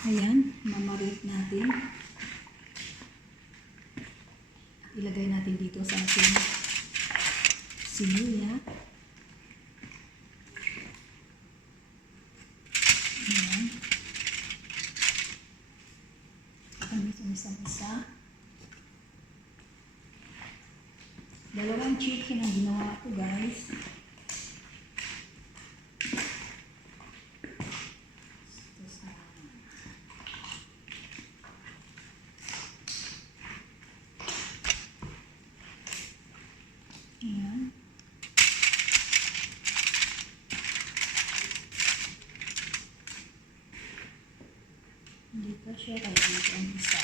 Ayan, mamarit natin. Ilagay natin dito sa ating siluya. Ayan. Kami isa-isa. Dalawang chicken ang ginawa ko, guys. Ayan. Hindi pa siya, kaya dito ang isa.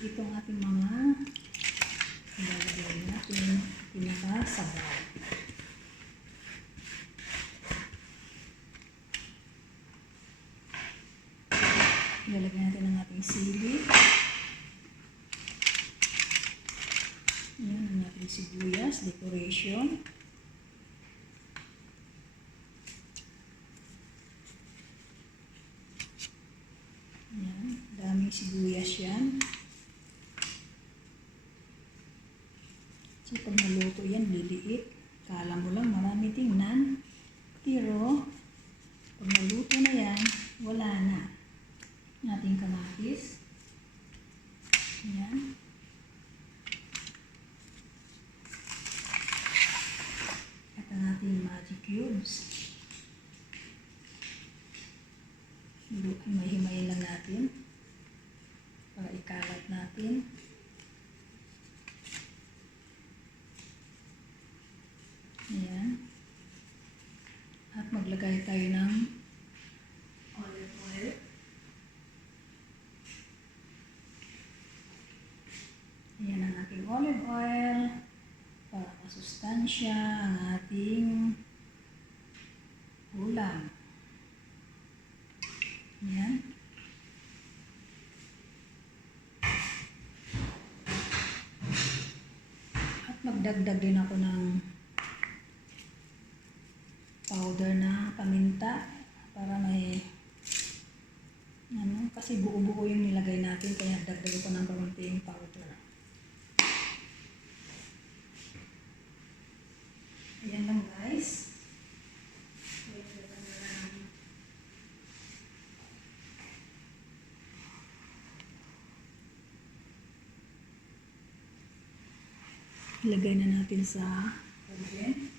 Itong ating mga ilalagay natin pinakasabaw. Ilalagay natin ang ating sili. Ayan ang ating sibuyas, decoration. Ayan, daming sibuyas yan. So, pag naluto yan, liliit. Kala mo lang marami tingnan. Pero, pag naluto na yan, wala na. Ating kamatis. Ayan. At ang ating magic cubes. Himay-himayin lang natin. Para ikalat natin. Ayan. At maglagay tayo ng olive oil. Ayan ang ating olive oil. Para masustansya ang ating ulam. Ayan. At magdagdag din ako ng powder na paminta para may kasi buo-buo yung nilagay natin, kaya dagdagan ko ng kaunting powder. Ayan lang, guys. Ilagay na natin sa oven.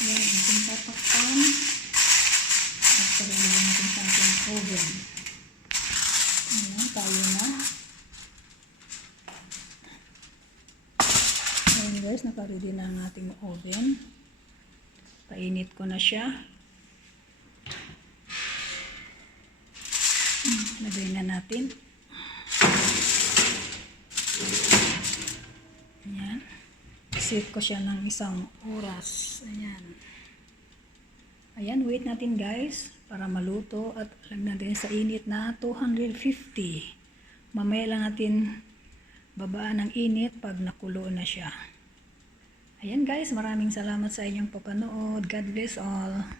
Ayan, natin tatakpan. At paglalagyan natin sa ating oven. Ayan, tayo na. Ayan guys, nakaready na ang ating oven. Painit ko na siya. Lagay na natin. Ayan. Set ko siya ng 1 oras. Ayan. Ayan, wait natin guys para maluto at lagyan natin sa init na 250. Mamaya lang natin babaan ng init pag nakulo na siya. Ayan guys, maraming salamat sa inyong papanood. God bless all.